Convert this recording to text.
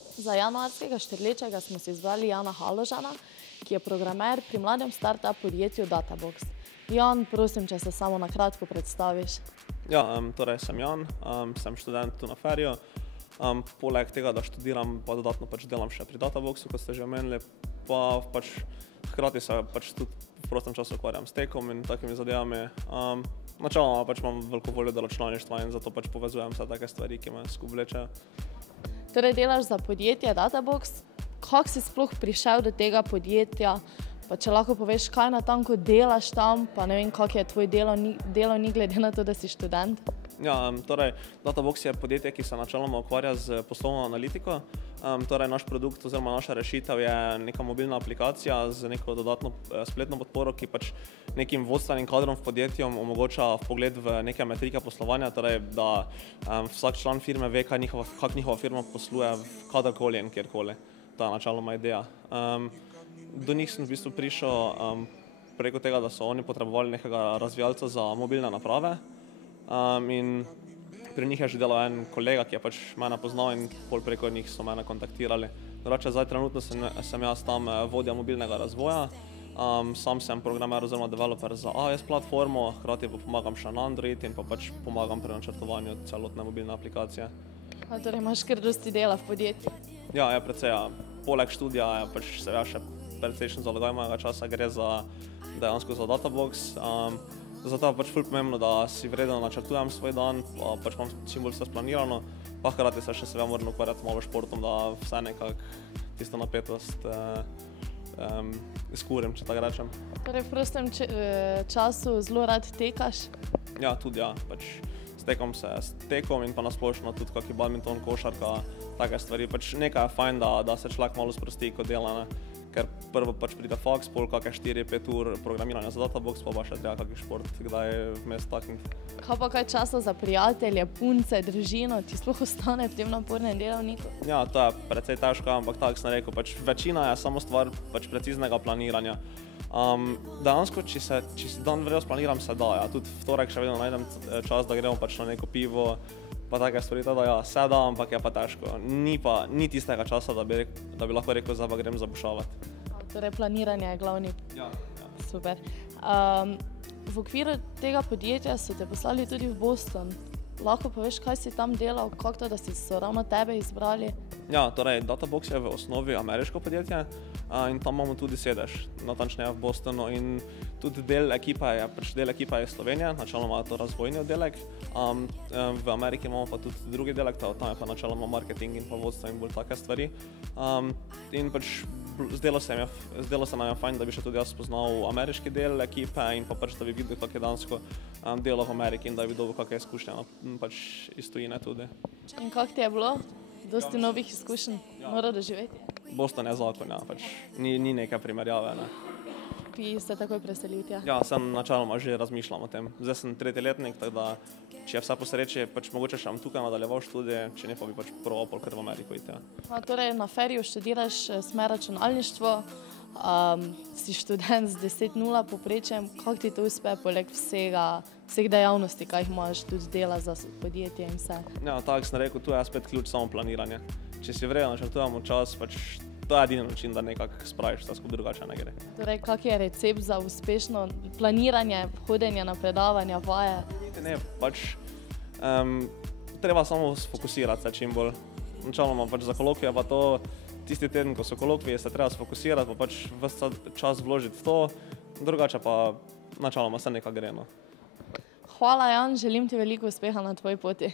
Za januarskega štrlečega smo si izbrali Jana Haložana, ki je programer pri mladem startup podjetju Databox. Jan, prosim, če se samo na kratko predstaviš. Ja, torej sem Jan, sem študent tu na Feriju. Poleg tega, da študiram, pa dodatno delam še pri Databoxu, kot ste že omenili, pa hkrati se tudi v prostem času ukvarjam s tekom in takimi zadevami. Načeloma imam veliko voljo do računalništva in zato povezujem vse take stvari, ki me skupaj vlečejo. Torej delaš za podjetje Databox. Kako si sploh prišel do tega podjetja? Pa če lahko poveš, kaj natanko delaš tam, pa ne vem, kak je tvoj delovnik glede na to, da si študent? Ja, torej Databox je podjetje, ki se načeloma ukvarja z poslovno analitiko. Torej naš produkt oziroma naša rešitev je neka mobilna aplikacija z neko dodatno spletno podporo, ki nekim vodstvenim kadrom v podjetju omogoča vpogled v neke metrike poslovanja, torej da vsak član firme ve, kako njihova firma posluje kadarkoli in kjerkoli. To je načeloma ideja. Do njih sem v bistvu prišel preko tega, da so oni potrebovali nekega razvijalca za mobilne naprave. In pri njih je že delal en kolega, ki je mene poznal in preko njih so mene kontaktirali. Drugače, zdaj trenutno sem jaz tam vodja mobilnega razvoja. Sam sem programer oziroma developer za iOS platformo, hkrati pa pomagam še na Android in pomagam pri načrtovanju celotne mobilne aplikacije. Torej imaš kar dosti dela v podjetju? Ja, je precej. Poleg študija je seveda še precejšen zalogaj mojega časa, gre dejansko za Databox. Zato je ful pomembno, da si vredno načrtujem svoj dan, pa imam čim bolj vse splanirano, pa hkrati se še seveda moram ukvarjati malo športom, da vse nekako tisto napetost izkurim, če tako rečem. Torej v prostem času zelo rad tekaš? Ja, tudi ja. Stekam se s tekom in pa nasplošno tudi kaki badminton, košarka, take stvari. Nekaj je fajn, da se človek malo sprosti, ko dela, ne? Ker prvo pride faks, pol kakšne 4-5 ur programiranja za Databox, pa še treba kaki šport, kdaj vmes takniti. Kaj pa kaj časa za prijatelje, punce, družino, ti sploh ostane v tem napornem delovniku? Ja, to je precej težko, ampak tako sem rekel, večina je samo stvar preciznega planiranja. Dejansko, če si dan vredo splaniram, se da, ja. Tudi v torek še vedno najdem čas, da gremo na neko pivo, pa take stvari, da ja, se da, ampak je pa težko. Ni tistega časa, da bi lahko rekel, zdaj pa grem zabušavati. Torej planiranje je glavni. Ja. Super. V okviru tega podjetja so te poslali tudi v Boston. Lahko poveš, kaj si tam delal, kako to, da so ravno tebe izbrali? Ja, torej Databox je v osnovi ameriško podjetje in tam imamo tudi sedež, natančneje v Bostonu, in tudi del ekipa je Slovenija, načeloma je to razvojni oddelek. V Ameriki imamo pa tudi drugi delek, tam je pa načeloma marketing in pa vodstvo in bolj take stvari. In zdelo se nam je fajn, da bi še tudi jaz spoznal ameriški del ekipe in pa da bi videl, kako je dansko delo v Ameriki in da bi dobil kakšne izkušnje iz tujine tudi. In kako ti je bilo? Dosti novih izkušenj mora doživeti? Boston je zakon, ja, ni neke primerjave, ne. Bi se takoj preselil tja? Ja, sem načeloma že razmišljam o tem. Zdaj sem tretji letnik, tako da če je vse po sreči, mogoče še tukaj nadaljeval študije, če ne pa bi probal kar v Ameriko iti. Torej na Feriju študiraš smer računalništvo, si študent z 10,0 povprečjem. Kako ti to uspe poleg vseh dejavnosti, kaj jih imaš, tudi dela za podjetje in vse? Ja, tako sem rekel, tu je spet ključ samo planiranje. Če si vredno načrtujemo čas, to je edini način, da nekako spraviš, vse skupaj drugače ne gre. Torej, kak je recept za uspešno planiranje, hodenje na predavanja, vaje? Ne, treba samo sfokusirati se čim bolj. Načeloma za kolokvije pa to, tisti teden, ko so kolokvije, se treba sfokusirati, pa ves čas vložiti v to, drugače pa načeloma se nekaj gre, no. Hvala, Jan, želim ti veliko uspeha na tvoji poti.